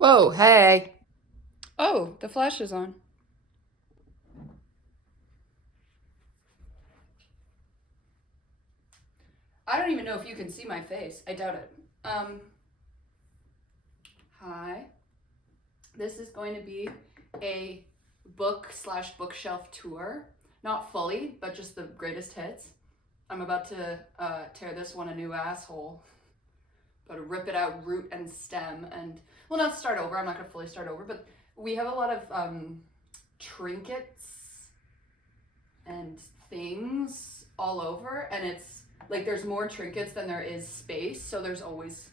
Whoa, hey. Oh, the flash is on. I don't even know if you can see my face. I doubt it. Hi. This is going to be a book/bookshelf tour. Not fully, but just the greatest hits. I'm about to tear this one a new asshole. About to rip it out root and stem and, well, not start over. I'm not going to fully start over, but we have a lot of trinkets and things all over, and it's like there's more trinkets than there is space, so there's always,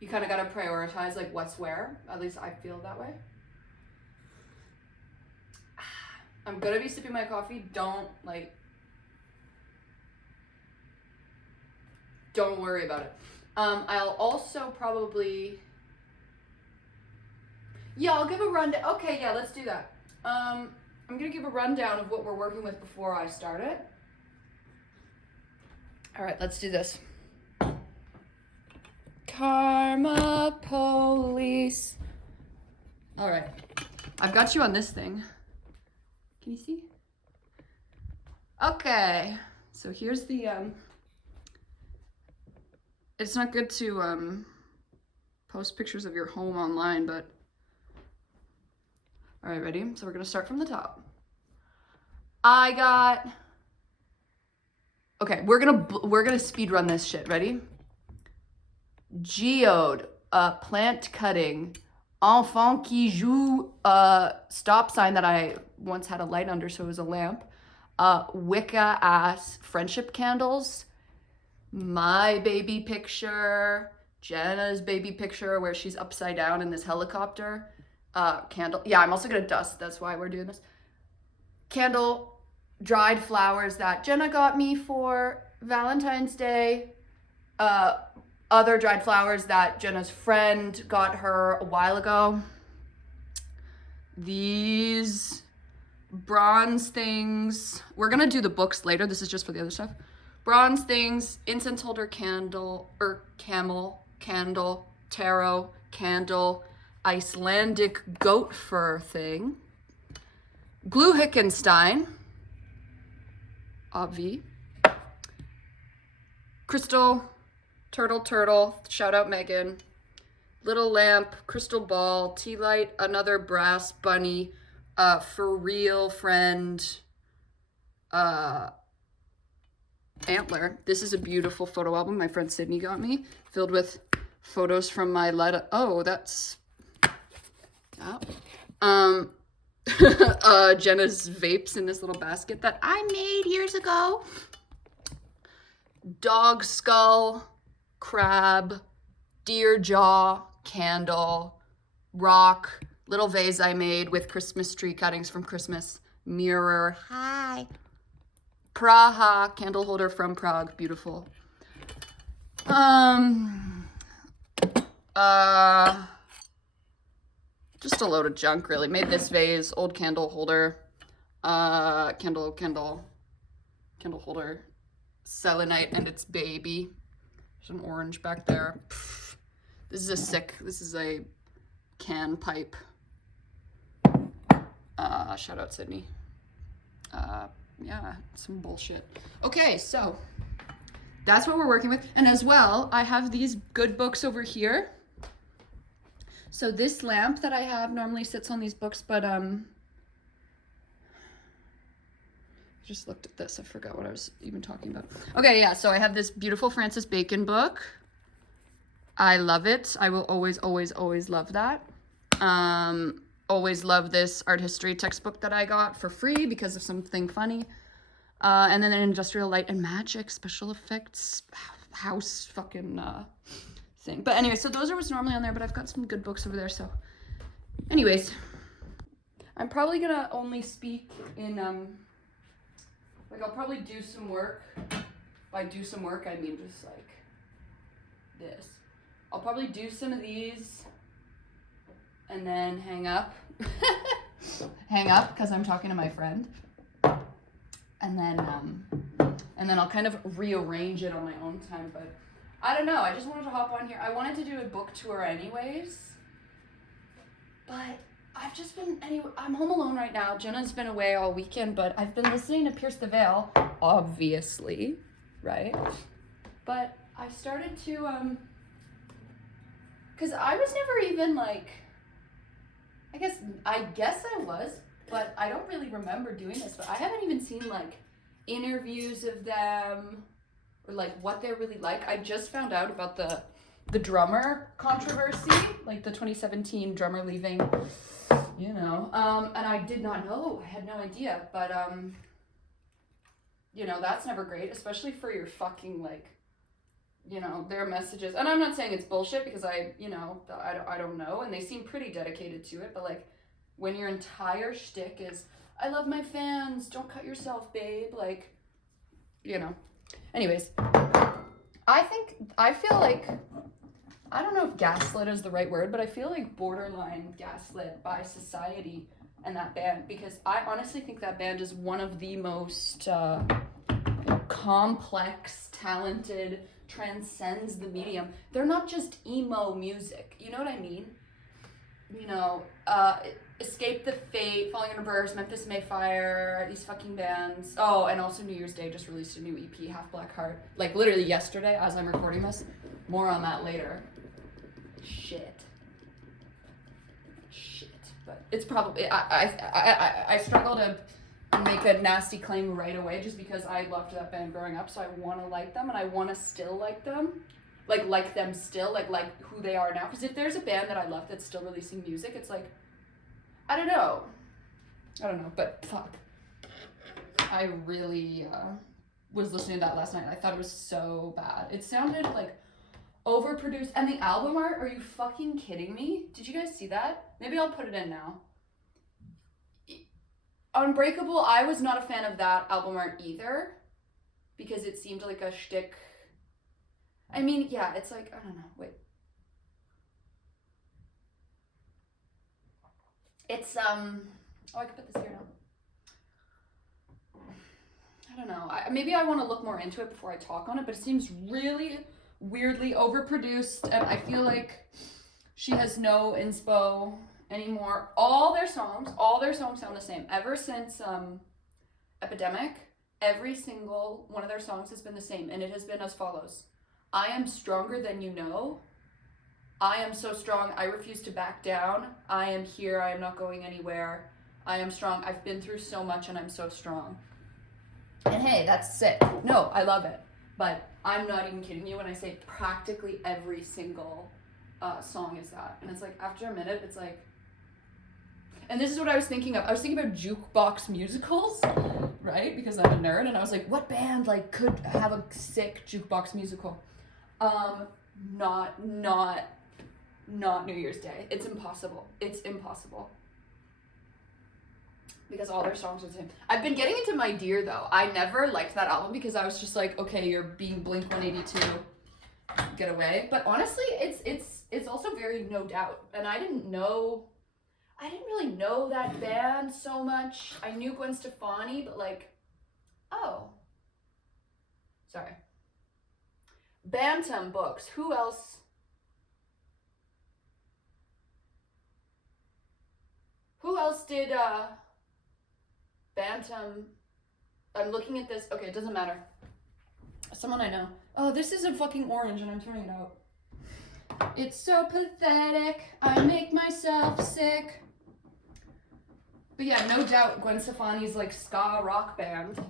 you kind of got to prioritize like what's where. At least I feel that way. I'm gonna be sipping my coffee. Don't worry about it. I'll also probably, yeah, I'll give a rundown. Okay, yeah, let's do that. I'm gonna give a rundown of what we're working with before I start it. All right, let's do this. Karma police. All right, I've got you on this thing. Can you see? Okay, so here's the, it's not good to post pictures of your home online, but all right, ready? So we're gonna start from the top. Okay, we're gonna speed run this shit. Ready? Geode, plant cutting, enfant qui joue, stop sign that I once had a light under, so it was a lamp. Wicca ass friendship candles, my baby picture, Jenna's baby picture where she's upside down in this helicopter. Candle. Yeah, I'm also gonna dust. That's why we're doing this. Candle, dried flowers that Jenna got me for Valentine's Day. Other dried flowers that Jenna's friend got her a while ago. These bronze things. We're gonna do the books later. This is just for the other stuff. Bronze things, incense holder candle, camel, candle, tarot, candle, Icelandic goat fur thing, glue Hickenstein, obvi, crystal, turtle, shout out Megan, little lamp, crystal ball, tea light, another brass bunny, for real friend, antler. This is a beautiful photo album my friend Sydney got me, filled with photos from my that's Jenna's vapes in this little basket that I made years ago. Dog skull, crab, deer jaw, candle, rock, little vase I made with Christmas tree cuttings from Christmas, mirror, hi, Praha, candle holder from Prague, beautiful. Just a load of junk, really. Made this vase, old candle holder, candle holder, selenite and its baby. There's an orange back there. Pff. This is a can pipe. Shout out Sydney. Yeah, some bullshit. Okay, so that's what we're working with. And as well, I have these good books over here. So this lamp that I have normally sits on these books, but I just looked at this. I forgot what I was even talking about. Okay, yeah, so I have this beautiful Francis Bacon book. I love it. I will always, always, always love that. Always love this art history textbook that I got for free because of something funny. And then an Industrial Light and Magic special effects house fucking thing. But anyway, so those are what's normally on there, but I've got some good books over there. So anyways, I'm probably gonna only speak in like I'll probably do some work. By do some work, I mean just like this. I'll probably do some of these and then hang up. Hang up because I'm talking to my friend. And then I'll kind of rearrange it on my own time, but I don't know. I just wanted to hop on here. I wanted to do a book tour anyways. But I've just been, anyway, I'm home alone right now. Jenna's been away all weekend, but I've been listening to Pierce the Veil, obviously, right? But I started to, because I was never even like, I guess I was, but I don't really remember doing this, but I haven't even seen like interviews of them or like what they're really like. I just found out about the drummer controversy, like the 2017 drummer leaving, you know, and I did not know, I had no idea, but you know, that's never great, especially for your fucking like, you know, their messages. And I'm not saying it's bullshit because I don't know, and they seem pretty dedicated to it, but like when your entire shtick is, I love my fans, don't cut yourself, babe, like, you know. Anyways, I feel like, I don't know if gaslit is the right word, but I feel like borderline gaslit by society and that band, because I honestly think that band is one of the most complex, talented, transcends the medium. They're not just emo music, you know what I mean? You know, Escape the Fate, Falling in Reverse, Memphis Mayfire, these fucking bands. Oh, and also New Year's Day just released a new EP, Half Black Heart, like literally yesterday as I'm recording this. More on that later. Shit, but it's probably, I struggle to make a nasty claim right away just because I loved that band growing up, so I want to like them and I want to still like them. Like them still, like who they are now. Because if there's a band that I love that's still releasing music, it's like, I don't know, but fuck. I really was listening to that last night and I thought it was so bad. It sounded like overproduced. And the album art, are you fucking kidding me? Did you guys see that? Maybe I'll put it in now. Unbreakable, I was not a fan of that album art either because it seemed like a shtick. I mean, yeah, it's like, I don't know, wait. It's, oh, I could put this here now. I don't know, maybe I want to look more into it before I talk on it, but it seems really weirdly overproduced, and I feel like she has no inspo anymore. All their songs sound the same. Ever since, Epidemic, every single one of their songs has been the same, and it has been as follows. I am stronger than you know. I am so strong, I refuse to back down. I am here, I am not going anywhere. I am strong, I've been through so much and I'm so strong. And hey, that's sick. No, I love it. But I'm not even kidding you when I say practically every single song is that. And it's like, after a minute, it's like, and this is what I was thinking of. I was thinking about jukebox musicals, right? Because I'm a nerd, and I was like, what band like could have a sick jukebox musical? Not New Year's Day. It's impossible. Because all their songs are the same. I've been getting into My Dear though. I never liked that album because I was just like, okay, you're being Blink-182, get away. But honestly, it's also very No Doubt, and I didn't really know that band so much. I knew Gwen Stefani, but like, oh, sorry. Bantam Books. Who else? Who else did Bantam? I'm looking at this. Okay, it doesn't matter. Someone I know. Oh, this is a fucking orange and I'm throwing it out. It's so pathetic. I make myself sick. But yeah, No Doubt, Gwen Stefani's like ska rock band.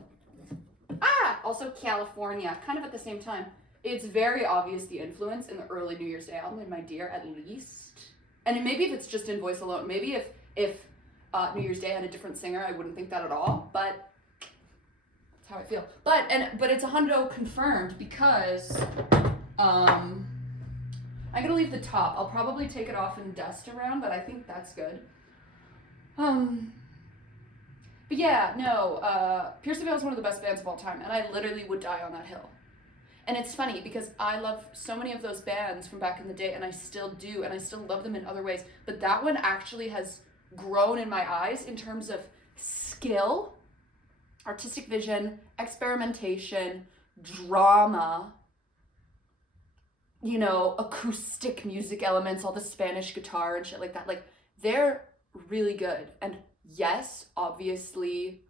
Also California, kind of at the same time. It's very obvious the influence in the early New Year's Day album in My Dear, at least. And maybe if it's just in voice alone, maybe if New Year's Day had a different singer, I wouldn't think that at all, but that's how I feel. But it's 100% confirmed because I'm gonna leave the top. I'll probably take it off and dust around, but I think that's good. But yeah, no, Pierce the Veil is one of the best bands of all time, and I literally would die on that hill. And it's funny because I love so many of those bands from back in the day, and I still do, and I still love them in other ways. But that one actually has grown in my eyes in terms of skill, artistic vision, experimentation, drama, you know, acoustic music elements, all the Spanish guitar and shit like that. Like, they're really good. And yes, obviously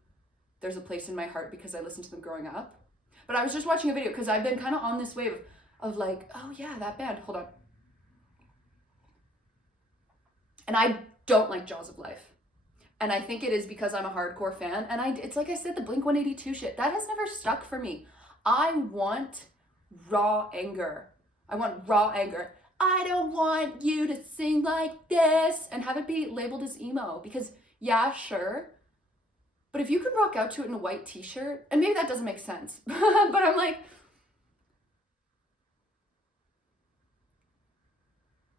there's a place in my heart because I listened to them growing up. But I was just watching a video because I've been kind of on this wave of like, oh yeah, that band, hold on. And I don't like Jaws of Life. And I think it is because I'm a hardcore fan. And it's like I said, the Blink-182 shit, that has never stuck for me. I want raw anger. I want raw anger. I don't want you to sing like this and have it be labeled as emo. Because yeah, sure. But if you can rock out to it in a white t-shirt, and maybe that doesn't make sense, but I'm like,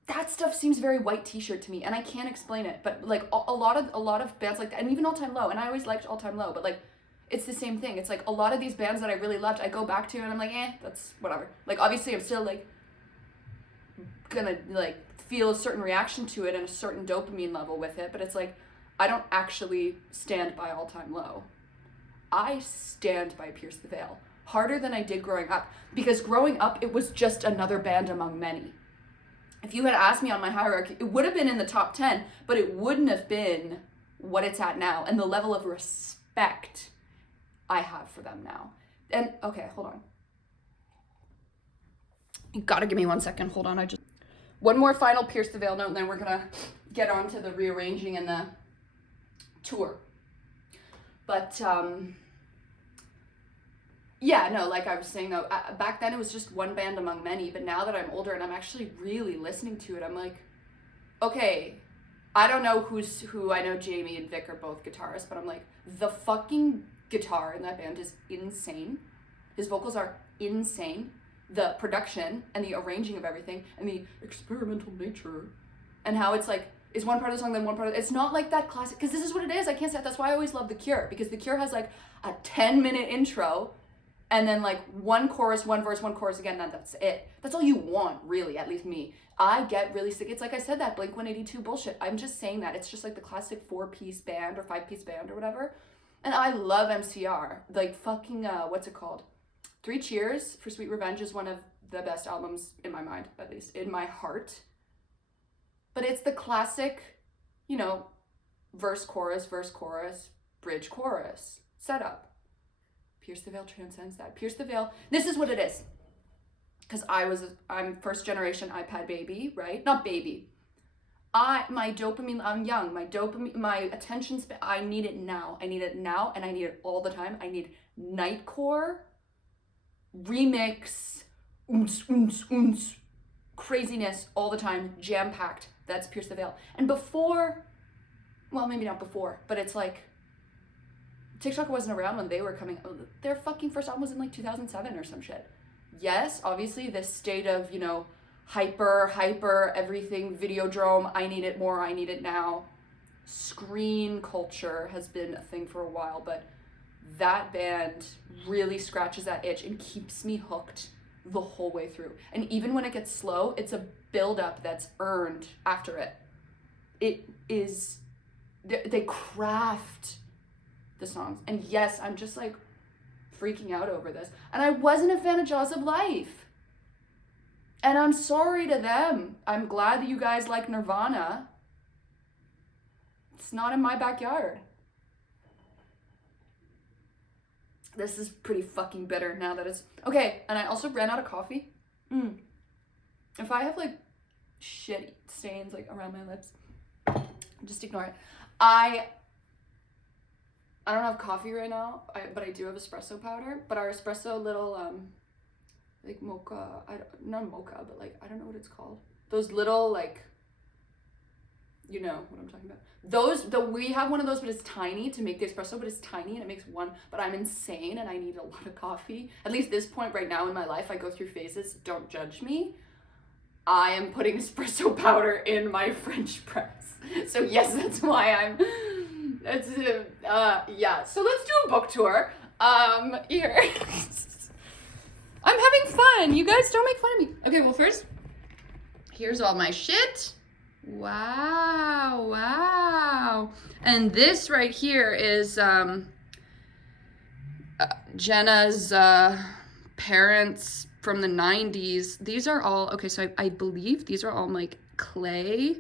that stuff seems very white t-shirt to me, and I can't explain it. But like a lot of bands like that, and even All Time Low, and I always liked All Time Low, but like it's the same thing. It's like a lot of these bands that I really loved, I go back to and I'm like, that's whatever. Like obviously I'm still like gonna like feel a certain reaction to it and a certain dopamine level with it, but it's like I don't actually stand by All Time Low. I stand by Pierce the Veil harder than I did growing up, because growing up it was just another band among many. If you had asked me on my hierarchy, it would have been in the top 10, but it wouldn't have been what it's at now and the level of respect I have for them now. And okay, hold on. You gotta give me 1 second. Hold on. One more final Pierce the Veil note, and then we're gonna get on to the rearranging and the tour. But yeah, no, like I was saying though, back then it was just one band among many, but now that I'm older and I'm actually really listening to it, I'm like, okay, I don't know who. I know Jamie and Vic are both guitarists, but I'm like, the fucking guitar in that band is insane. His vocals are insane. The production and the arranging of everything and the experimental nature and how it's like, is one part of the song then one part of it's not like that classic, because this is what it is. I can't say that's why I always love The Cure, because The Cure has like a 10-minute intro and then like one chorus, one verse, one chorus again, that's it. That's all you want, really, at least me. I get really sick. It's like I said, that Blink-182 bullshit. I'm just saying that. It's just like the classic 4-piece band or 5-piece band or whatever. And I love MCR. Like fucking, what's it called? 3 Cheers for Sweet Revenge is one of the best albums in my mind, at least in my heart. But it's the classic, you know, verse, chorus, bridge, chorus setup. Pierce the Veil transcends that. Pierce the Veil, this is what it is. Because I'm first generation iPad baby, right? Not baby. My dopamine, I'm young. My attention span, I need it now. I need it now, and I need it all the time. I need nightcore, remix, craziness all the time, jam-packed. That's Pierce the Veil. And before, well, maybe not before, but it's like, TikTok wasn't around when they were coming. Their fucking first album was in like 2007 or some shit. Yes, obviously this state of, you know, hyper, everything, Videodrome, I need it more, I need it now. Screen culture has been a thing for a while, but that band really scratches that itch and keeps me hooked the whole way through. And even when it gets slow, it's a build-up that's earned after it. It is, they craft the songs. And yes, I'm just like freaking out over this. And I wasn't a fan of Jaws of Life. And I'm sorry to them. I'm glad that you guys like Nirvana. It's not in my backyard. This is pretty fucking bitter now that it's... Okay, and I also ran out of coffee. If I have like shit stains like around my lips, just ignore it. I don't have coffee right now, but I do have espresso powder. But our espresso little, like mocha, not mocha, but like, I don't know what it's called. Those little like, you know what I'm talking about. We have one of those, but it's tiny to make the espresso, but it's tiny and it makes one, but I'm insane and I need a lot of coffee. At least this point right now in my life, I go through phases. Don't judge me. I am putting espresso powder in my French press. So yes, that's why yeah. So let's do a book tour. Here. I'm having fun. You guys don't make fun of me. Okay, well first, here's all my shit. Wow. And this right here is Jenna's parents from the 90s. These are all, okay, so I believe these are all like clay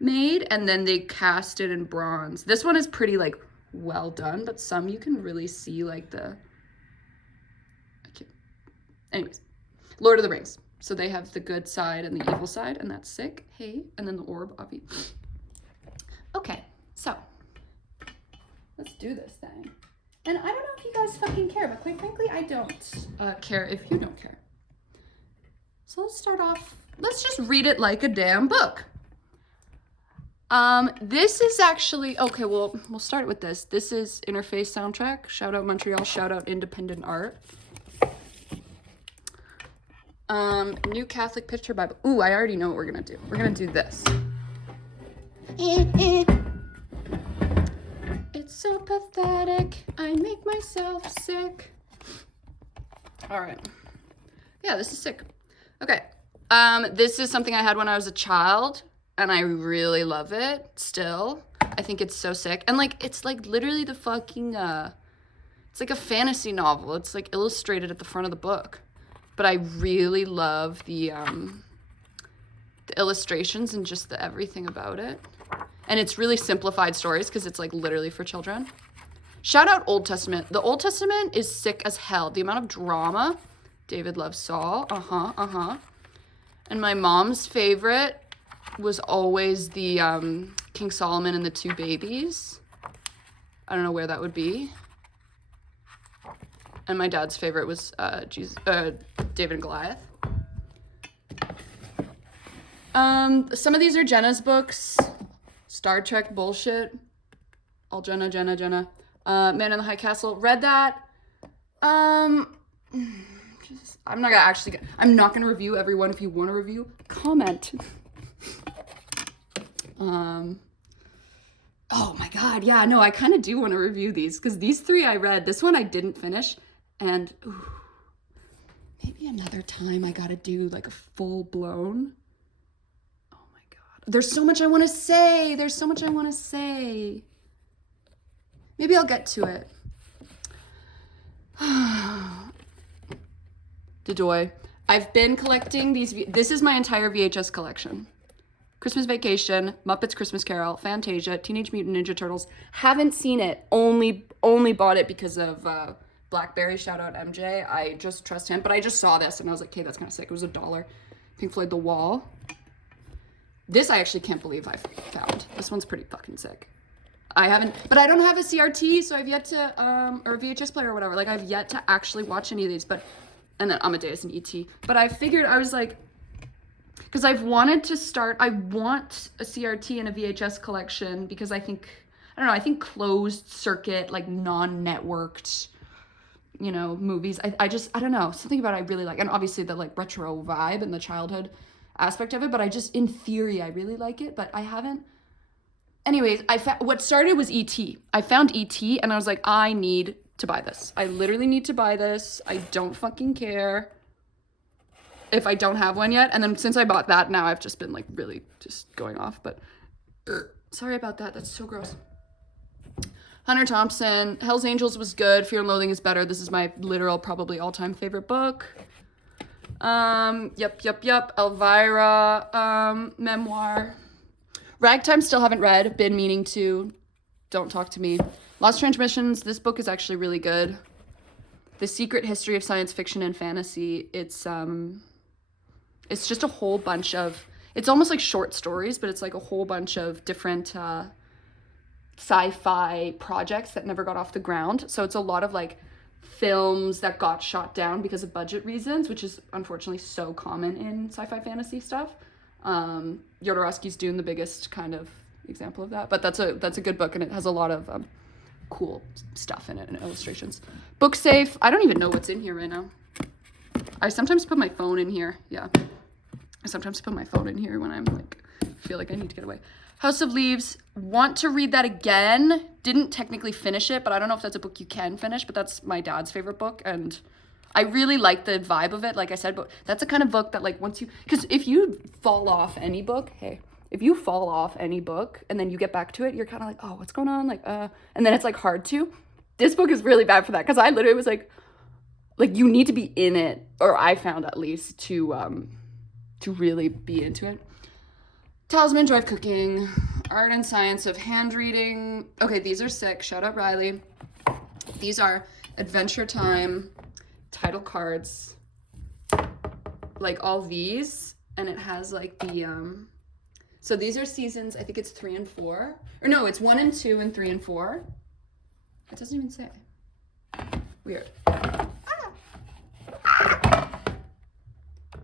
made, and then they cast it in bronze. This one is pretty like well done, but some you can really see like anyways, Lord of the Rings. So they have the good side and the evil side, and that's sick. Hey, and then the orb, obviously. Okay, so let's do this thing. And I don't know if you guys fucking care, but quite frankly, I don't care if you don't care. So let's start off, let's just read it like a damn book. This is actually, okay, well, we'll start with this. This is Interface soundtrack. Shout out Montreal, shout out independent art. New Catholic Picture Bible. Ooh, I already know what we're gonna do. We're gonna do this. It's so pathetic, I make myself sick. All right. Yeah, this is sick. Okay. This is something I had when I was a child, and I really love it still. I think it's so sick. And like, it's like literally the fucking, it's like a fantasy novel. It's like illustrated at the front of the book. But I really love the illustrations and just the everything about it. And it's really simplified stories because it's like literally for children. Shout out Old Testament. The Old Testament is sick as hell. The amount of drama. David loves Saul. And my mom's favorite was always the King Solomon and the two babies. I don't know where that would be. And my dad's favorite was David and Goliath. Some of these are Jenna's books. Star Trek bullshit. All Jenna. Man in the High Castle. Read that. I'm not gonna review everyone. If you want to review, comment. Oh my god, yeah, no, I kind of do want to review these because these three I read. This one I didn't finish, and maybe another time I gotta do like a full blown. Oh my god, there's so much I want to say. Maybe I'll get to it. Dedoy. I've been collecting these. This is my entire VHS collection. Christmas Vacation, Muppets Christmas Carol, Fantasia, Teenage Mutant Ninja Turtles. Haven't seen it. Only bought it because of Blackberry. Shout out MJ. I just trust him. But I just saw this and I was like, okay, that's kind of sick. It was $1. Pink Floyd The Wall. This I actually can't believe I found. This one's pretty fucking sick. But I don't have a CRT, so I've yet to, or a VHS player or whatever. Like, I've yet to actually watch any of these, and then Amadeus and E.T. But I figured, I was like, because I want a CRT and a VHS collection because I think closed circuit, like non-networked, movies. I don't know, something about it I really like. And obviously the like retro vibe and the childhood aspect of it, but in theory, I really like it, but I haven't. Anyways, what started was E.T. I found E.T. and I was like, I need to buy this. I literally need to buy this. I don't fucking care if I don't have one yet. And then since I bought that, now I've just been like really just going off, but sorry about that. That's so gross. Hunter Thompson, Hell's Angels was good. Fear and Loathing is better. This is my literal probably all-time favorite book. Yep. Elvira, memoir. Ragtime still haven't read, been meaning to. Don't talk to me. Lost Transmissions, this book is actually really good. The Secret History of Science Fiction and Fantasy, it's just a whole bunch of, it's almost like short stories, but it's like a whole bunch of different sci-fi projects that never got off the ground. So it's a lot of like films that got shot down because of budget reasons, which is unfortunately so common in sci-fi fantasy stuff. Jodorowsky's Dune, the biggest kind of example of that, but that's a good book and it has a lot of cool stuff in it and illustrations. Book Safe, I don't even know what's in here right now. I sometimes put my phone in here. Yeah, I sometimes put my phone in here when I'm like feel like I need to get away. House of Leaves, want to read that again. Didn't technically finish it, but I don't know if that's a book you can finish, but that's my dad's favorite book and I really like the vibe of it, like I said, but that's the kind of book that like because if you fall off any book, if you fall off any book and then you get back to it, you're kind of like, oh, what's going on? Like, and then it's like hard to. This book is really bad for that because I literally was like you need to be in it, or I found at least to really be into it. Talisman, Joy of Cooking, Art and Science of Hand Reading. Okay, these are sick. Shout out Riley. These are Adventure Time title cards. Like all these, and it has like the so these are seasons, I think it's 3 and 4. Or no, it's 1 and 2 and 3 and 4. It doesn't even say. Weird.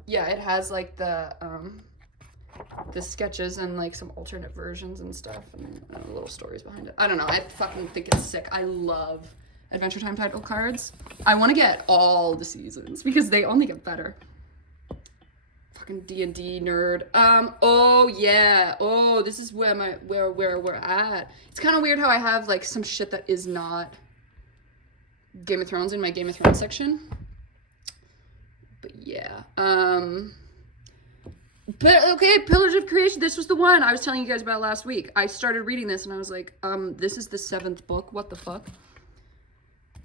Yeah, it has like the sketches and like some alternate versions and stuff and little stories behind it. I don't know. I fucking think it's sick. I love Adventure Time title cards. I want to get all the seasons because they only get better. Fucking D&D nerd. Oh yeah. Oh, this is where we're at. It's kind of weird how I have like some shit that is not Game of Thrones in my Game of Thrones section. But yeah. But okay, Pillars of Creation. This was the one I was telling you guys about last week. I started reading this and I was like, this is the 7th book. What the fuck?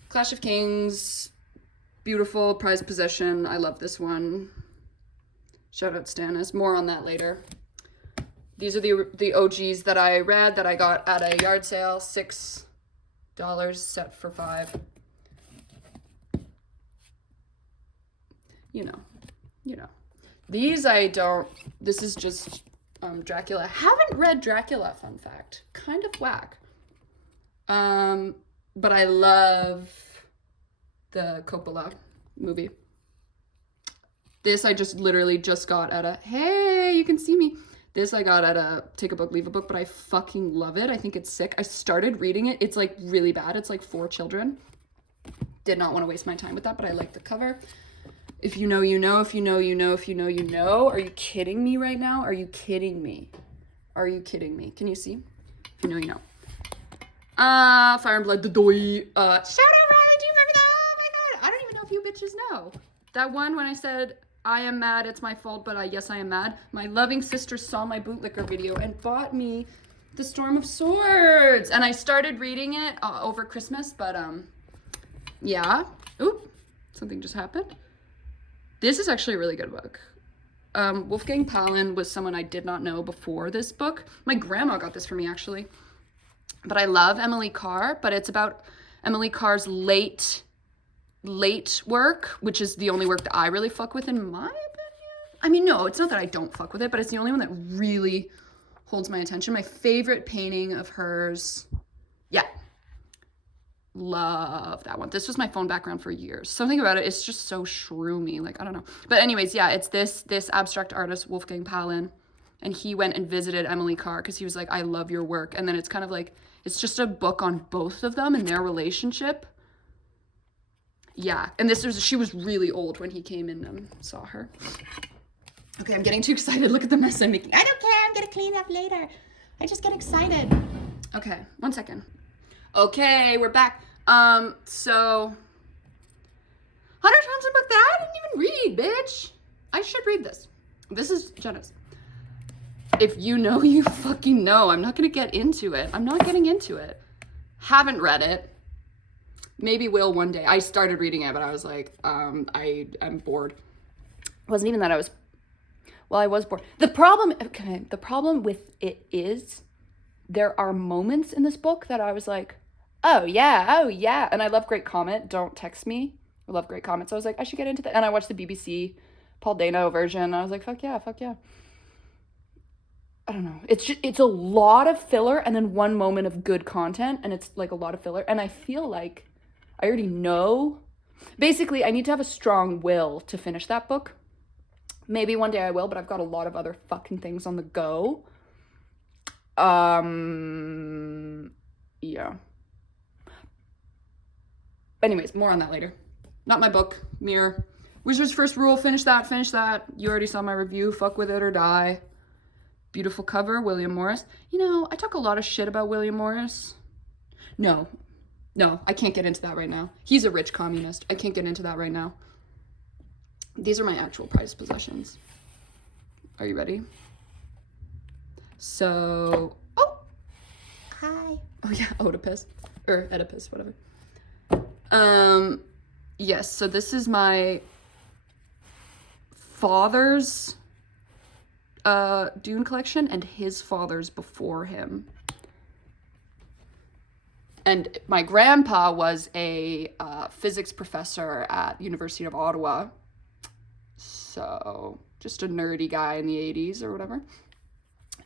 Clash of Kings. Beautiful, prized possession. I love this one. Shout out Stannis. More on that later. These are the OGs that I read that I got at a yard sale. $6 set for $5. You know. These I don't. This is just Dracula. Haven't read Dracula, fun fact. Kind of whack. But I love the Coppola movie. This I just literally just got at a, hey, you can see me. This I got at a take a book, leave a book, but I fucking love it. I think it's sick. I started reading it. It's like really bad. It's like for children. Did not want to waste my time with that, but I like the cover. If you know, you know. If you know, you know. If you know, you know. Are you kidding me right now? Are you kidding me? Are you kidding me? Can you see? If you know, you know. Fire and Blood, the doy. Shout out Riley, do you remember that? Oh my god. I don't even know if you bitches know. That one when I said, I am mad, it's my fault, but yes, I am mad. My loving sister saw my bootlicker video and bought me The Storm of Swords. And I started reading it over Christmas, but yeah. Oop, something just happened. This is actually a really good book. Wolfgang Palin was someone I did not know before this book. My grandma got this for me, actually. But I love Emily Carr, but it's about Emily Carr's late work, which is the only work that I really fuck with in my opinion. I mean, no, it's not that I don't fuck with it, but it's the only one that really holds my attention. My favorite painting of hers, yeah. Love that one. This was my phone background for years. Something about it, it's just so shroomy. Like, I don't know. But anyways, yeah, it's this abstract artist, Wolfgang Palin. And he went and visited Emily Carr because he was like, I love your work. And then it's kind of like, it's just a book on both of them and their relationship. Yeah. And she was really old when he came in and saw her. Okay, I'm getting too excited. Look at the mess I'm making. I don't care. I'm going to clean up later. I just get excited. Okay, 1 second. Okay, we're back. So 100 Johnson book that I didn't even read, bitch. I should read this. This is Jenna's. If you know, you fucking know. I'm not gonna get into it. I'm not getting into it. Haven't read it. Maybe will one day. I started reading it, but I was like, I'm bored. It wasn't even that I was bored. The problem with it is there are moments in this book that I was like, oh yeah. And I love Great Comet. Don't text me. I love Great Comet. So I was like, I should get into that. And I watched the BBC Paul Dano version. I was like, fuck yeah. I don't know. It's a lot of filler and then one moment of good content. And it's like a lot of filler. And I feel like I already know. Basically, I need to have a strong will to finish that book. Maybe one day I will, but I've got a lot of other fucking things on the go. Yeah. Anyways, more on that later. Not my book. Mirror. Wizard's First Rule. Finish that. You already saw my review. Fuck with it or die. Beautiful cover. William Morris. You know, I talk a lot of shit about William Morris. No, I can't get into that right now. He's a rich communist. I can't get into that right now. These are my actual prized possessions. Are you ready? So, oh, hi. Oh yeah, Oedipus, or Oedipus, whatever. Yes, so this is my father's Dune collection and his father's before him. And my grandpa was a physics professor at University of Ottawa. So just a nerdy guy in the 80s or whatever.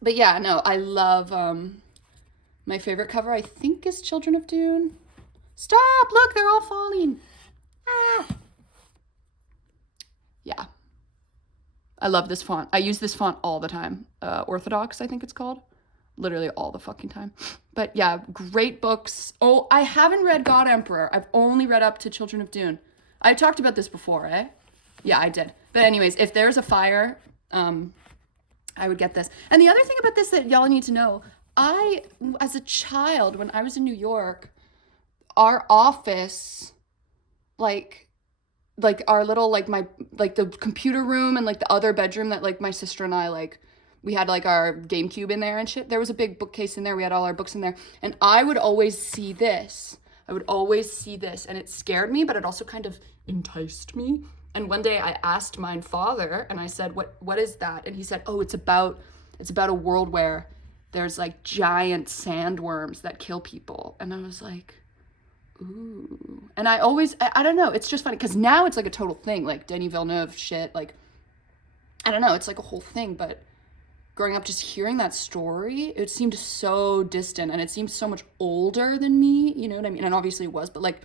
But yeah, no, I love, my favorite cover, I think, is Children of Dune. Stop! Look, they're all falling. Ah. Yeah. I love this font. I use this font all the time. Orthodox, I think it's called. Literally all the fucking time. But yeah, great books. Oh, I haven't read God Emperor. I've only read up to Children of Dune. I talked about this before, eh? Yeah, I did. But anyways, if there's a fire, I would get this. And the other thing about this that y'all need to know, as a child, when I was in New York, our office, like our little, like the computer room and like the other bedroom that like my sister and I, like, we had like our GameCube in there and shit. There was a big bookcase in there. We had all our books in there. And I would always see this. And it scared me, but it also kind of enticed me. And one day I asked my father and I said, what is that? And he said, oh, it's about a world where there's like giant sandworms that kill people. And I was like, ooh. And I don't know, it's just funny because now it's like a total thing, like Denis Villeneuve shit, like, I don't know, it's like a whole thing. But growing up, just hearing that story, it seemed so distant and it seemed so much older than me, you know what I mean? And obviously it was, but like,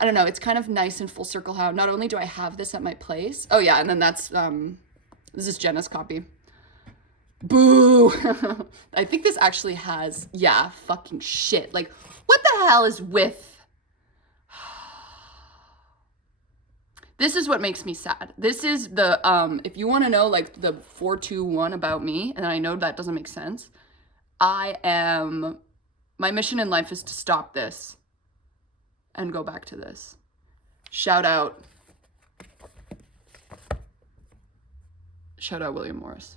I don't know, it's kind of nice and full circle how not only do I have this at my place, oh yeah, and then that's, this is Jenna's copy. Boo! I think this actually has, yeah, fucking shit. Like, what the hell is with... This is what makes me sad. This is the, if you want to know, like, the 421 about me, and I know that doesn't make sense, my mission in life is to stop this and go back to this. Shout out William Morris,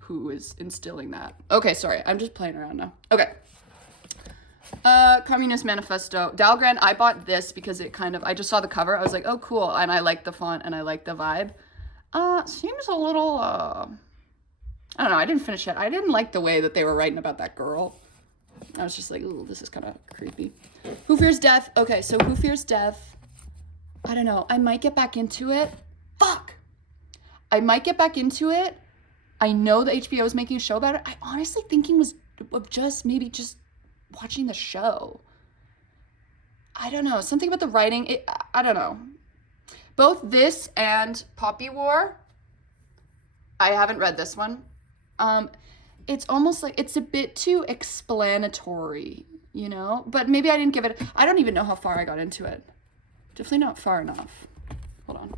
who is instilling that. Okay, sorry, I'm just playing around now. Okay. Communist Manifesto. Dahlgren, I bought this because it kind of, I just saw the cover. I was like, oh, cool. And I like the font and I like the vibe. Seems a little, I don't know. I didn't finish it. I didn't like the way that they were writing about that girl. I was just like, ooh, this is kind of creepy. Who Fears Death? Okay, so Who Fears Death? I don't know. I might get back into it. Fuck! I might get back into it. I know that HBO is making a show about it. I honestly thinking was of just maybe just watching the show. I don't know. Something about the writing. I don't know. Both this and Poppy War. I haven't read this one. It's almost like it's a bit too explanatory, you know? But maybe I didn't give it... I don't even know how far I got into it. Definitely not far enough. Hold on.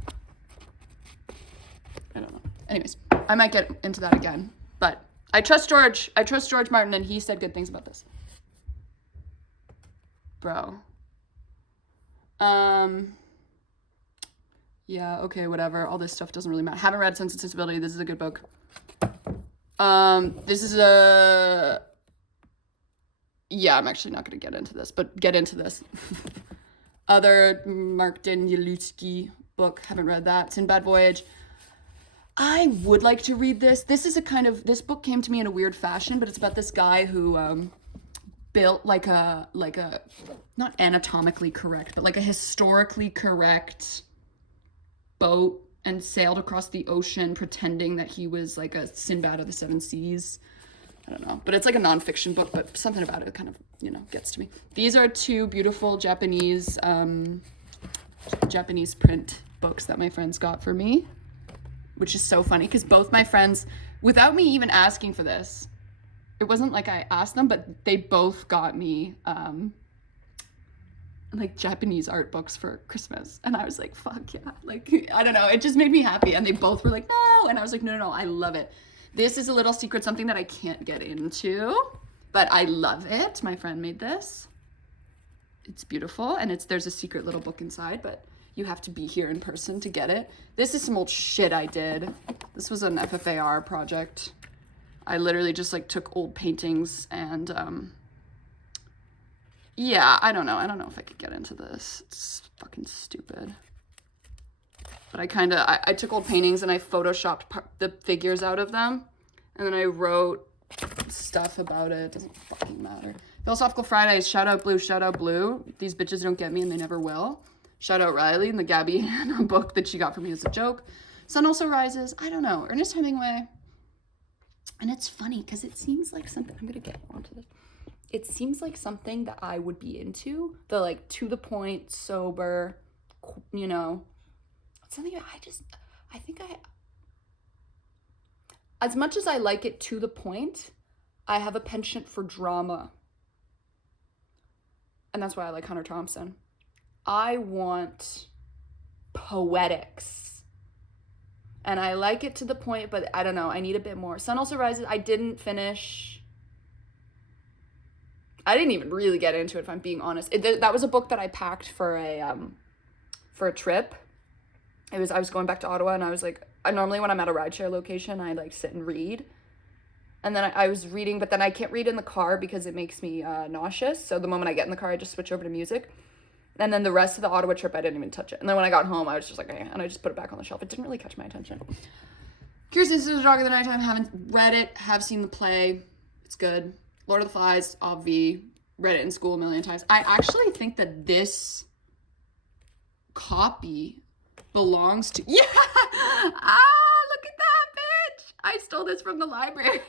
I don't know. Anyways, I might get into that again. But I trust George. I trust George Martin, and he said good things about this. Bro. Yeah, okay, whatever. All this stuff doesn't really matter. Haven't read Sense and Sensibility. This is a good book. This is a... Yeah, I'm actually not going to get into this, but get into this. Other Mark Danielewski book. Haven't read that. Sinbad Voyage. I would like to read this. This is a kind of... This book came to me in a weird fashion, but it's about this guy who... built like a not anatomically correct, but like a historically correct boat and sailed across the ocean pretending that he was like a Sinbad of the Seven Seas. I don't know, but it's like a nonfiction book, but something about it kind of, you know, gets to me. These are two beautiful Japanese print books that my friends got for me, which is so funny because both my friends, without me even asking for this, it wasn't like I asked them, but they both got me like Japanese art books for Christmas. And I was like, fuck yeah. Like, I don't know. It just made me happy. And they both were like, no. And I was like, no, I love it. This is a little secret, something that I can't get into, but I love it. My friend made this. It's beautiful. And there's a secret little book inside, but you have to be here in person to get it. This is some old shit I did. This was an FFAR project. I literally just like took old paintings and yeah, I don't know if I could get into this. It's fucking stupid. But I took old paintings and I photoshopped the figures out of them. And then I wrote stuff about it. It doesn't fucking matter. Philosophical Fridays, shout out Blue, shout out Blue. These bitches don't get me and they never will. Shout out Riley and the Gabby Hanna book that she got for me as a joke. Sun Also Rises, I don't know. Ernest Hemingway. And it's funny because it seems like something, I'm gonna get onto this. It seems like something that I would be into. The like to the point, sober, you know. Something I think as much as I like it to the point, I have a penchant for drama. And that's why I like Hunter Thompson. I want poetics. And I like it to the point, but I don't know, I need a bit more. Sun Also Rises, I didn't finish. I didn't even really get into it, if I'm being honest. That was a book that I packed for a trip. I was going back to Ottawa, and I was like, normally when I'm at a rideshare location, I like sit and read. And then I was reading, but then I can't read in the car because it makes me nauseous. So the moment I get in the car, I just switch over to music. And then the rest of the Ottawa trip, I didn't even touch it. And then when I got home, I was just like, okay, and I just put it back on the shelf. It didn't really catch my attention. Curious Instance of the Dog of the Nighttime, haven't read it, have seen the play. It's good. Lord of the Flies, obvi, read it in school a million times. I actually think that this copy belongs to, yeah, look at that, bitch. I stole this from the library.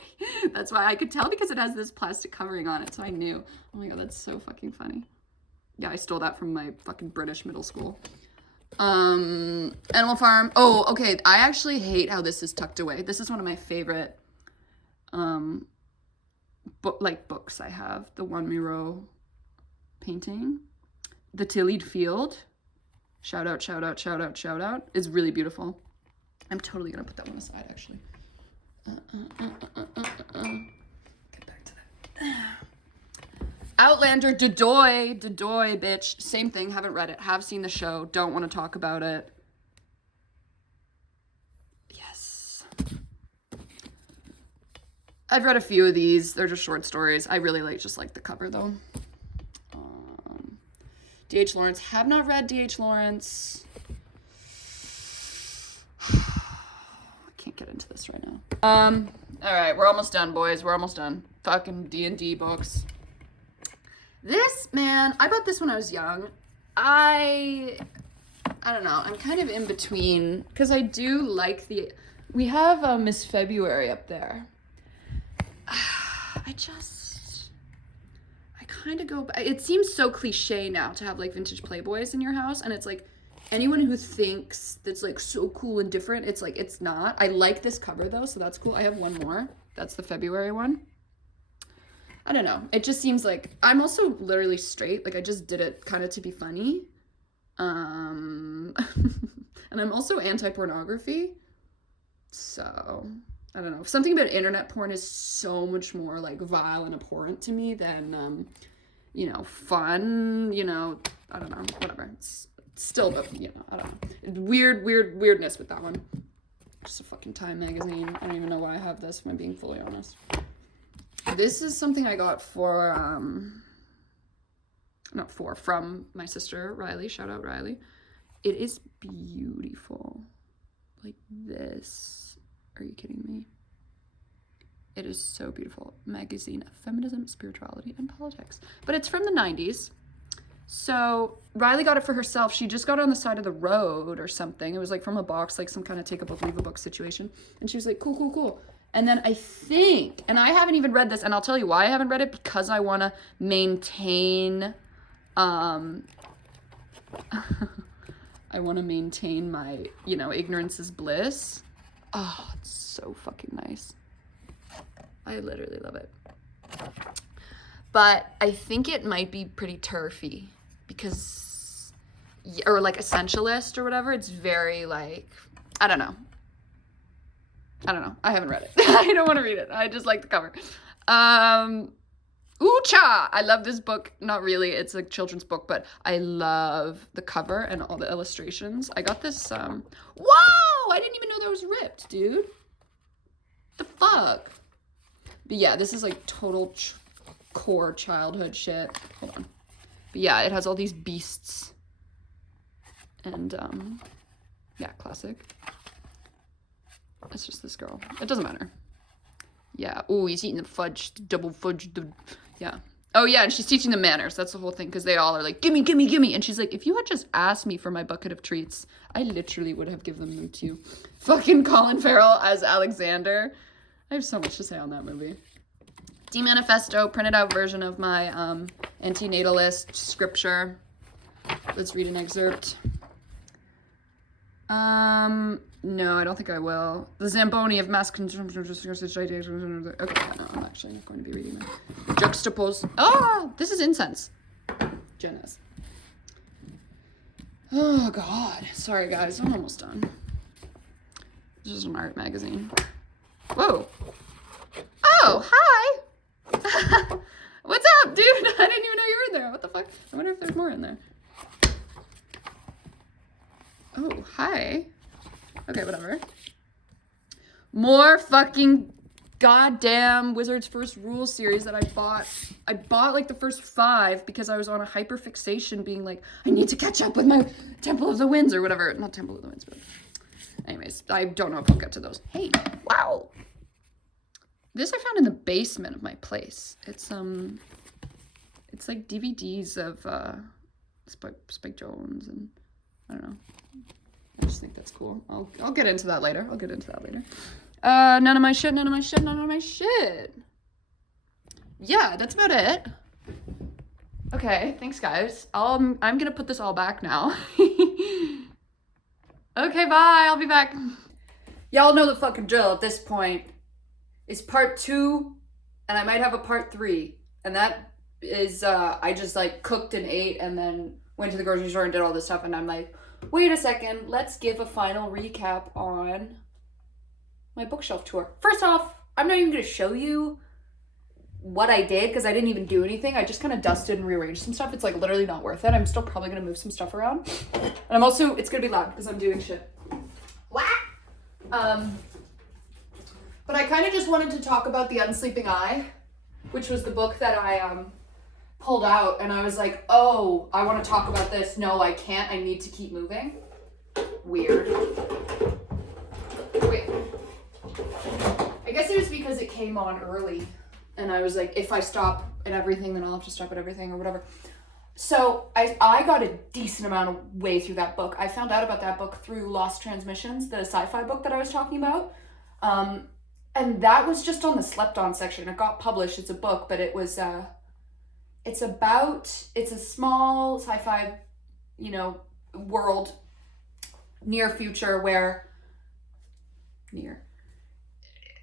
That's why I could tell, because it has this plastic covering on it, so I knew. Oh my god, that's so fucking funny. Yeah, I stole that from my fucking British middle school. Animal Farm. Oh, okay, I actually hate how this is tucked away. This is one of my favorite books I have. The One Miro painting. The Tilleyed Field. Shout out, shout out, shout out, shout out. It's really beautiful. I'm totally gonna put that one aside, actually. Get back to that. Outlander, Dodoy, bitch. Same thing, haven't read it. Have seen the show, don't want to talk about it. Yes. I've read a few of these. They're just short stories. I really just like the cover, though. D.H. Lawrence. Have not read D.H. Lawrence. I can't get into this right now. All right, we're almost done, boys. We're almost done. Fucking D&D books. This, man, I bought this when I was young. I don't know. I'm kind of in between, because I do like we have Miss February up there. I kind of go, it seems so cliche now to have like vintage Playboys in your house, and it's like anyone who thinks that's like so cool and different, it's like, it's not. I like this cover though, so that's cool. I have one more. That's the February one. I don't know. It just seems like, I'm also literally straight. Like I just did it kind of to be funny. And I'm also anti-pornography. So I don't know. Something about internet porn is so much more like vile and abhorrent to me than, you know, fun, you know, I don't know, whatever. It's still, but you know, I don't know. Weirdness with that one. Just a fucking Time magazine. I don't even know why I have this, if I'm being fully honest. This is something I got from my sister, Riley. Shout out, Riley. It is beautiful. Like this. Are you kidding me? It is so beautiful. Magazine of Feminism, Spirituality, and Politics. But it's from the 90s. So Riley got it for herself. She just got it on the side of the road or something. It was like from a box, like some kind of take a book, leave a book situation. And she was like, cool, cool, cool. And then I think, and I haven't even read this, and I'll tell you why I haven't read it, because I want to maintain, I want to maintain my, you know, ignorance is bliss. Oh, it's so fucking nice. I literally love it. But I think it might be pretty turfy, because, or like essentialist or whatever. It's very like, I don't know. I haven't read it. I don't want to read it. I just like the cover. Ooh-cha! I love this book. Not really. It's a children's book, but I love the cover and all the illustrations. I got this, whoa! I didn't even know that was ripped, dude. The fuck? But yeah, this is like total core childhood shit. Hold on. But yeah, it has all these beasts. And, Yeah, classic. It's just this girl. It doesn't matter. Yeah. Oh, he's eating the fudge, double fudge. Yeah. Oh, yeah, and she's teaching them manners. That's the whole thing, because they all are like, gimme, gimme, gimme. And she's like, if you had just asked me for my bucket of treats, I literally would have given them to you. Fucking Colin Farrell as Alexander. I have so much to say on that movie. D-Manifesto, printed out version of my antinatalist scripture. Let's read an excerpt. No, I don't think I will. The Zamboni of mass consumption. Okay, no, I'm actually not going to be reading that. Juxtapose. Oh, this is incense. Jenna's. Oh, God. Sorry, guys. I'm almost done. This is an art magazine. Whoa. Oh, hi. What's up, dude? I didn't even know you were in there. What the fuck? I wonder if there's more in there. Oh, hi. Okay, whatever. More fucking goddamn Wizard's First Rule series that I bought. I bought like the first 5 because I was on a hyperfixation being like, I need to catch up with my Temple of the Winds or whatever. Not Temple of the Winds, but anyways, I don't know if I'll get to those. Hey, wow. This I found in the basement of my place. It's like DVDs of Spike Jones and I don't know. I just think that's cool. I'll get into that later. None of my shit. Yeah, that's about it. Okay, thanks guys. I'm gonna put this all back now. Okay, bye. I'll be back. Y'all know the fucking drill at this point. It's part 2, and I might have a part 3. And that is, I just like cooked and ate and then went to the grocery store and did all this stuff. And I'm like, wait a second, let's give a final recap on my bookshelf tour. First off, I'm not even going to show you what I did because I didn't even do anything. I just kind of dusted and rearranged some stuff. It's like literally not worth it. I'm still probably going to move some stuff around. And I'm also, it's going to be loud because I'm doing shit. What? But I kind of just wanted to talk about The Unsleeping Eye, which was the book that I pulled out, and I was like, oh, I want to talk about this. No, I can't. I need to keep moving. Weird. Wait. I guess it was because it came on early, and I was like, if I stop at everything, then I'll have to stop at everything or whatever. So I got a decent amount of way through that book. I found out about that book through Lost Transmissions, the sci-fi book that I was talking about. And that was just on the slept on section. It got published. It's a book, but it was, it's a small sci-fi, world, near future where,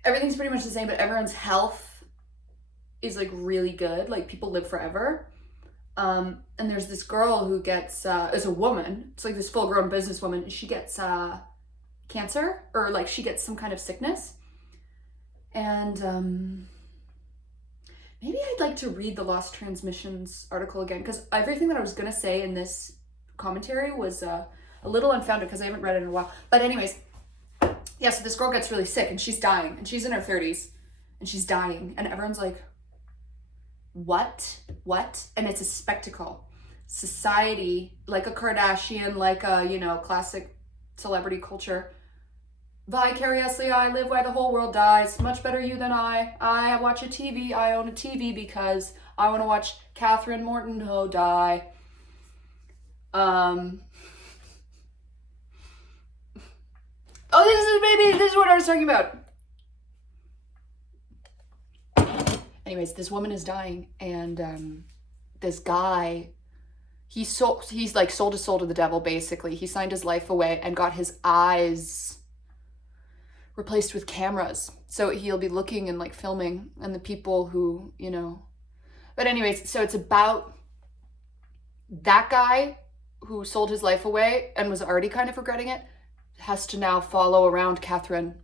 everything's pretty much the same, but everyone's health is like really good. Like people live forever. And there's this girl who gets, is a woman. It's like this full grown businesswoman. She gets, cancer or like she gets some kind of sickness. And maybe I'd like to read the Lost Transmissions article again because everything that I was going to say in this commentary was a little unfounded because I haven't read it in a while. But anyways, yeah, so this girl gets really sick and she's dying and she's in her 30s and she's dying and everyone's like, what? And it's a spectacle. Society, like a Kardashian, like a, classic celebrity culture. Vicariously, I live while the whole world dies. Much better you than I. I watch a TV. I own a TV because I want to watch Catherine Mortenho die. Oh, this is what I was talking about. Anyways, this woman is dying, and this guy, he's like sold his soul to the devil, basically. He signed his life away and got his eyes replaced with cameras. So he'll be looking and like filming, and the people who, But anyways, so it's about that guy who sold his life away and was already kind of regretting it, has to now follow around Catherine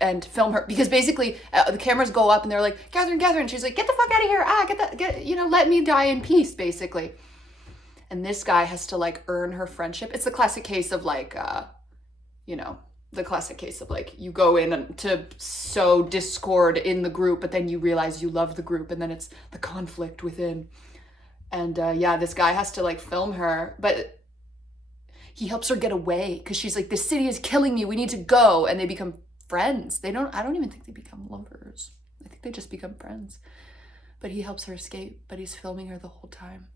and film her because basically the cameras go up and they're like, Catherine. She's like, get the fuck out of here. Let me die in peace, basically. And this guy has to like earn her friendship. It's the classic case of like, you go in to sow discord in the group, but then you realize you love the group and then it's the conflict within. And this guy has to like film her, but he helps her get away because she's like, this city is killing me, we need to go. And they become friends. I don't even think they become lovers. I think they just become friends. But he helps her escape, but he's filming her the whole time.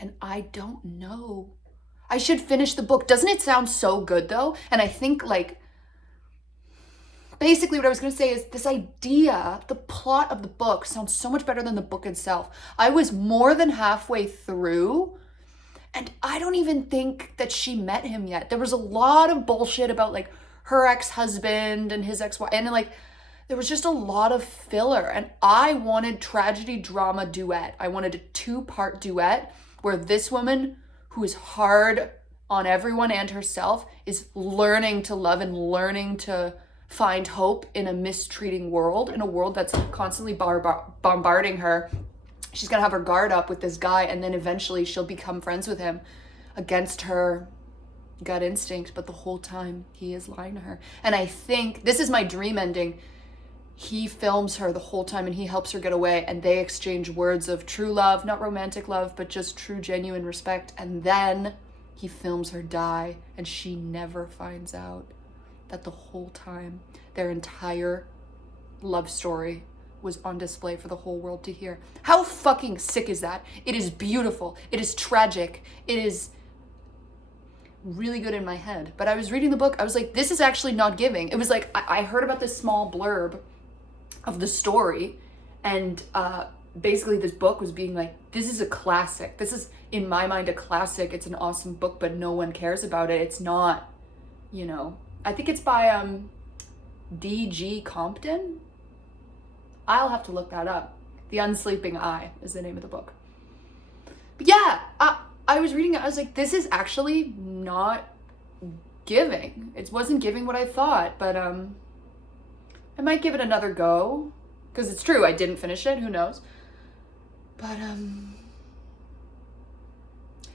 And I don't know. I should finish the book. Doesn't it sound so good though? And I think like, basically what I was going to say is this idea, the plot of the book sounds so much better than the book itself. I was more than halfway through and I don't even think that she met him yet. There was a lot of bullshit about like her ex-husband and his ex-wife, and like there was just a lot of filler, and I wanted tragedy drama duet. I wanted a 2-part duet where this woman who is hard on everyone and herself is learning to love and learning to find hope in a mistreating world, in a world that's constantly bombarding her. She's gonna have her guard up with this guy, and then eventually she'll become friends with him against her gut instinct, but the whole time he is lying to her. And I think this is my dream ending. He films her the whole time and he helps her get away, and they exchange words of true love, not romantic love, but just true, genuine respect. And then he films her die, and she never finds out that the whole time their entire love story was on display for the whole world to hear. How fucking sick is that? It is beautiful. It is tragic. It is really good in my head. But I was reading the book. I was like, this is actually not giving. It was like, I heard about this small blurb of the story, and basically this book was being like, this is a classic. This is, in my mind, a classic. It's an awesome book, but no one cares about it. It's not, you know, I think it's by D.G. Compton. I'll have to look that up. The Unsleeping Eye is the name of the book. But yeah, I was reading it. I was like, this is actually not giving. It wasn't giving what I thought, but I might give it another go, because it's true, I didn't finish it. Who knows? But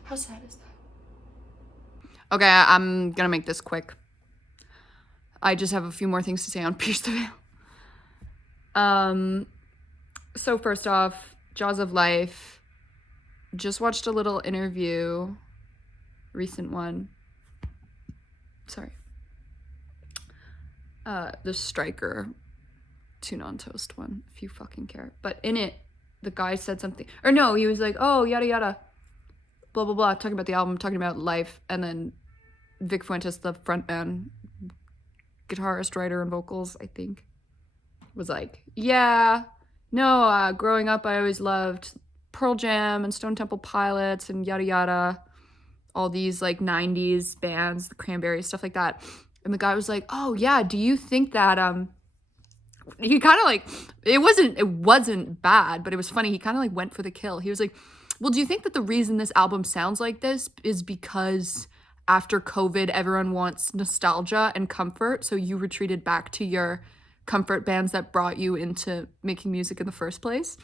how sad is that? Okay, I'm gonna make this quick. I just have a few more things to say on Pierce the Veil. So first off, Jaws of Life. Just watched a little interview, recent one. Sorry. The Striker tuna on toast one, if you fucking care. But in it, the guy said something, or no, he was like, oh, yada yada, blah blah blah, talking about the album, talking about life, and then Vic Fuentes, the frontman, guitarist, writer, and vocals, I think, was like, yeah, no, growing up I always loved Pearl Jam and Stone Temple Pilots and yada yada, all these like 90s bands, the Cranberries, stuff like that. And the guy was like, oh yeah, do you think that he kind of like, it wasn't bad, but it was funny, he kind of like went for the kill. He was like, well, do you think that the reason this album sounds like this is because after COVID everyone wants nostalgia and comfort, so you retreated back to your comfort bands that brought you into making music in the first place?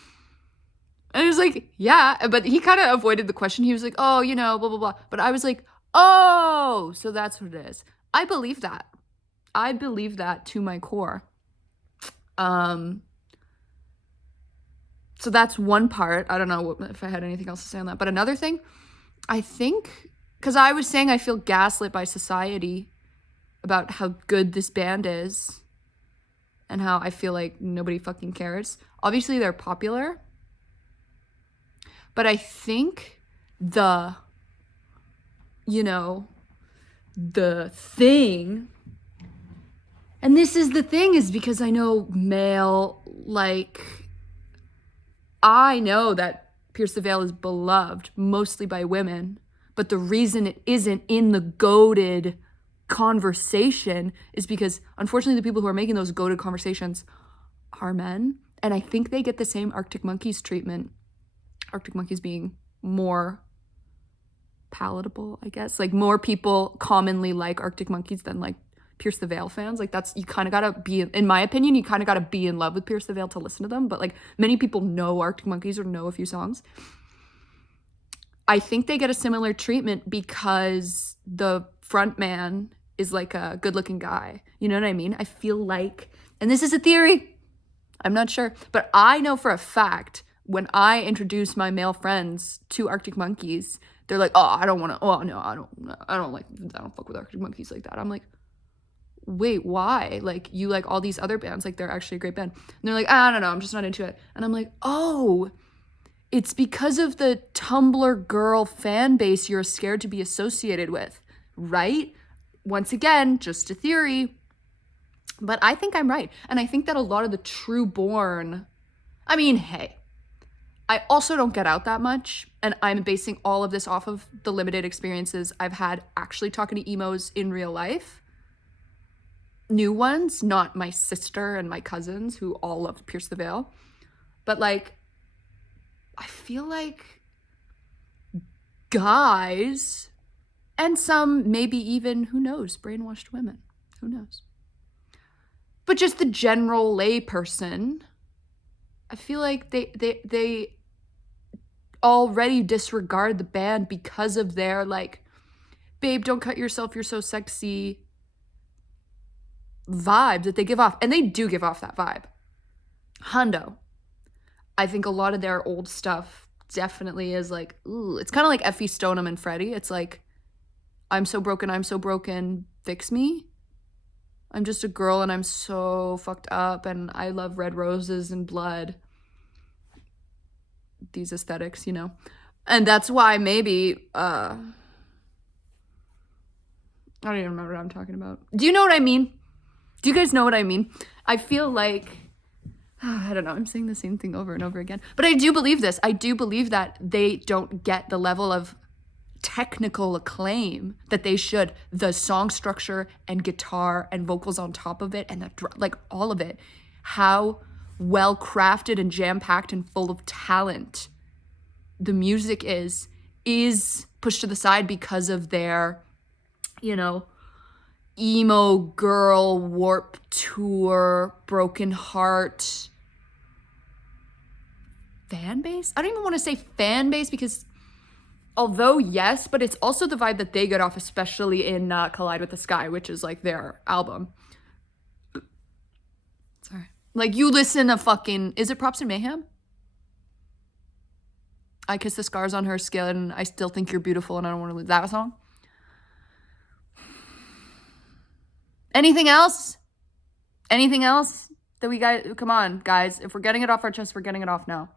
And he was like, yeah, but he kind of avoided the question. He was like, oh, you know, blah blah blah. But I was like, oh, so that's what it is. I believe that. I believe that to my core. So that's one part. I don't know if I had anything else to say on that. But another thing, I think, because I was saying I feel gaslit by society about how good this band is and how I feel like nobody fucking cares. Obviously, they're popular. But I think the thing, and this is the thing, is because I know I know that Pierce the Veil is beloved mostly by women, but the reason it isn't in the goated conversation is because, unfortunately, the people who are making those goated conversations are men, and I think they get the same Arctic Monkeys treatment. Arctic Monkeys being more palatable, I guess. Like, more people commonly like Arctic Monkeys than like Pierce the Veil fans. Like, that's, you kind of gotta be, in my opinion, you kind of gotta be in love with Pierce the Veil to listen to them. But like, many people know Arctic Monkeys or know a few songs. I think they get a similar treatment because the front man is like a good looking guy. You know what I mean? I feel like, and this is a theory, I'm not sure, but I know for a fact when I introduce my male friends to Arctic Monkeys, they're like, oh, I don't want to, oh, no, I don't fuck with Arctic Monkeys like that. I'm like, wait, why? Like, you like all these other bands, like they're actually a great band. And they're like, I don't know, I'm just not into it. And I'm like, oh, it's because of the Tumblr girl fan base you're scared to be associated with, right? Once again, just a theory. But I think I'm right. And I think that a lot of the true born, I mean, hey, I also don't get out that much. And I'm basing all of this off of the limited experiences I've had actually talking to emos in real life. New ones, not my sister and my cousins who all love Pierce the Veil. But like, I feel like guys and some maybe even, who knows, brainwashed women, who knows. But just the general lay person, I feel like they already disregard the band because of their like, babe, don't cut yourself, you're so sexy vibe that they give off. And they do give off that vibe. Hundo. I think a lot of their old stuff definitely is like, ooh, it's kind of like Effie Stoneham and Freddie. It's like, I'm so broken, fix me. I'm just a girl and I'm so fucked up and I love red roses and blood. These aesthetics, you know. And that's why maybe, I don't even remember what I'm talking about. Do you know what I mean? Do you guys know what I mean? I feel like, I don't know, I'm saying the same thing over and over again. But I do believe this. I do believe that they don't get the level of technical acclaim that they should. The song structure and guitar and vocals on top of it and the like all of it. How well crafted and jam-packed and full of talent the music is pushed to the side because of their, you know, emo girl Warp Tour, Broken Heart fan base. I don't even want to say fan base because although yes, but it's also the vibe that they get off, especially in Collide with the Sky, which is like their album. Sorry. Like you listen to fucking, is it Props and Mayhem? I kiss the scars on her skin, I still think you're beautiful and I don't want to lose that song. Anything else? Anything else that we got? Come on, guys. If we're getting it off our chest, we're getting it off now.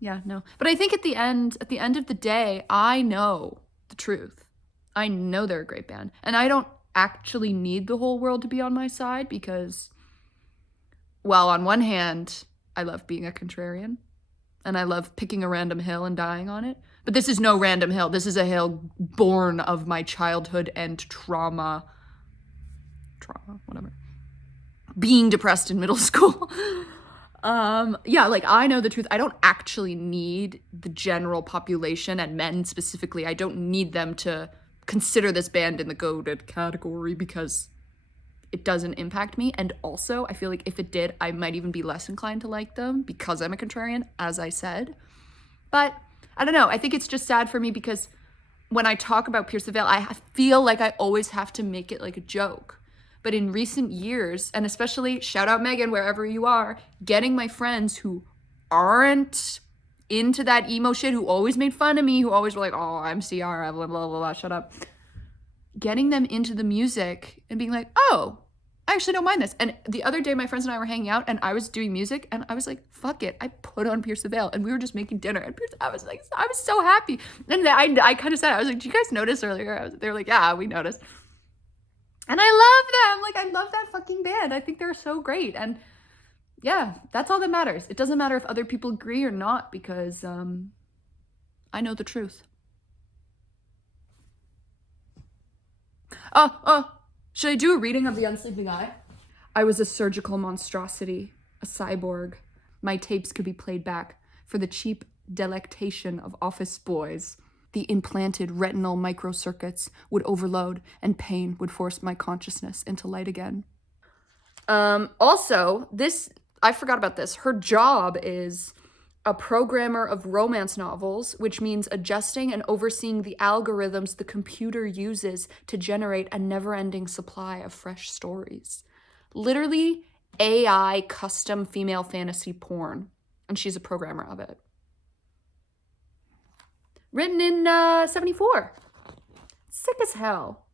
Yeah, no. But I think at the end of the day, I know the truth. I know they're a great band. And I don't actually need the whole world to be on my side because, well, on one hand, I love being a contrarian. And I love picking a random hill and dying on it. But this is no random hill. This is a hill born of my childhood and trauma, whatever. Being depressed in middle school. Yeah, like I know the truth. I don't actually need the general population and men specifically. I don't need them to consider this band in the goated category because it doesn't impact me. And also, I feel like if it did, I might even be less inclined to like them because I'm a contrarian, as I said. But I don't know. I think it's just sad for me because when I talk about Pierce the Veil, I feel like I always have to make it like a joke. But in recent years, and especially, shout out Megan, wherever you are, getting my friends who aren't into that emo shit, who always made fun of me, who always were like, oh, I'm CR, Evelyn, blah, blah, blah, shut up. Getting them into the music and being like, oh, I actually don't mind this. And the other day, my friends and I were hanging out and I was doing music and I was like, fuck it. I put on Pierce the Veil and we were just making dinner. And I was so happy. And I kind of said, I was like, did you guys notice earlier? They were like, yeah, we noticed. And I love them. Like, I love that fucking band. I think they're so great. And yeah, that's all that matters. It doesn't matter if other people agree or not because I know the truth. Should I do a reading of The Unsleeping Eye? I was a surgical monstrosity, a cyborg. My tapes could be played back for the cheap delectation of office boys. The implanted retinal microcircuits would overload and pain would force my consciousness into light again. Also, I forgot about this. Her job is a programmer of romance novels, which means adjusting and overseeing the algorithms the computer uses to generate a never-ending supply of fresh stories. Literally AI custom female fantasy porn. And she's a programmer of it. Written in 74. Sick as hell.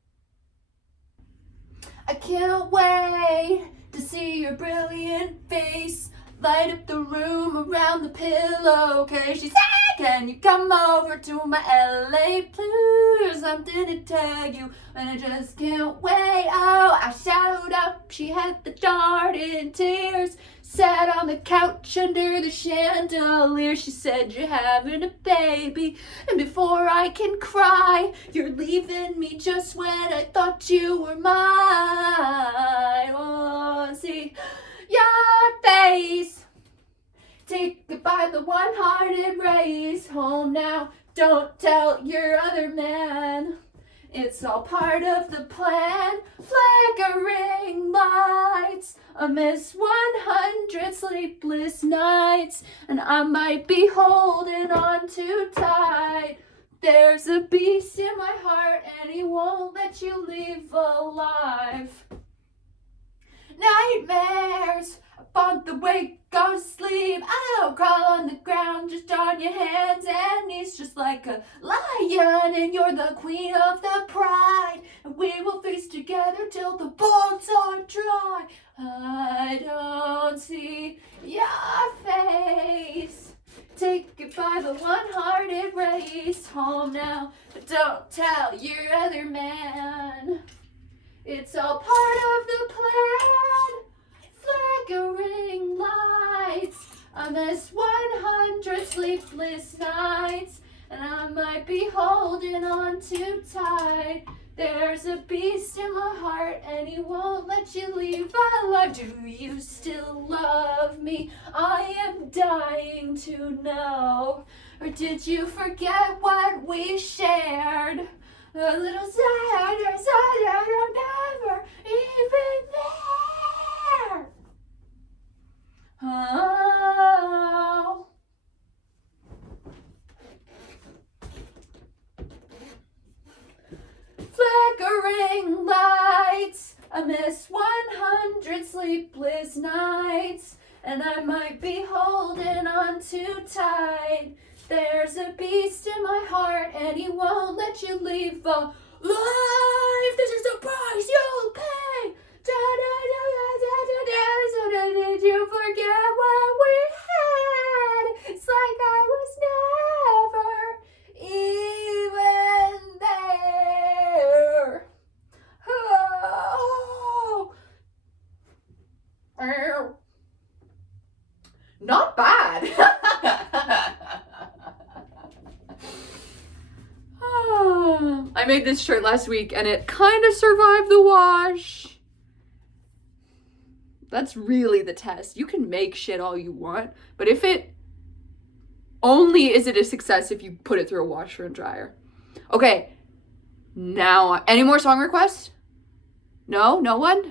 I can't wait to see your brilliant face. Light up the room around the pillowcase. She said, can you come over to my LA Blues? Something to tell you, and I just can't wait. Oh, I showed up. She had the dart in tears. Sat on the couch under the chandelier. She said, you're having a baby, and before I can cry, you're leaving me just when I thought you were mine. Oh, see your face. Take goodbye the one-hearted race. Home now, don't tell your other man. It's all part of the plan. Flickering lights. I miss 100 sleepless nights, and I might be holding on too tight. There's a beast in my heart, and he won't let you leave alive. Nightmares upon the way, go to sleep. I'll crawl on the ground just on your hands and knees, just like a lion, and you're the queen of the pride, and we will feast together till the bones are dry. I don't see your face. Take it by the one-hearted race. Home now, but don't tell your other man. It's all part of the plan. Flickering lights. I miss 100 sleepless nights, and I might be holding on too tight. There's a beast in my heart, and he won't let you leave alive. Do you still love me? I am dying to know. Or did you forget what we shared? A little sadder, I'm never even there. Oh. Flickering lights. I miss 100 sleepless nights, and I might be holding on too tight. There's a beast in my heart, and he won't let you leave alive. This is the price you'll pay. Did you forget what we had? It's like I was never even there. Oh. Not bad. I made this shirt last week and it kind of survived the wash. That's really the test. You can make shit all you want, but if it only is it a success if you put it through a washer and dryer. Okay, now, any more song requests? No? No one?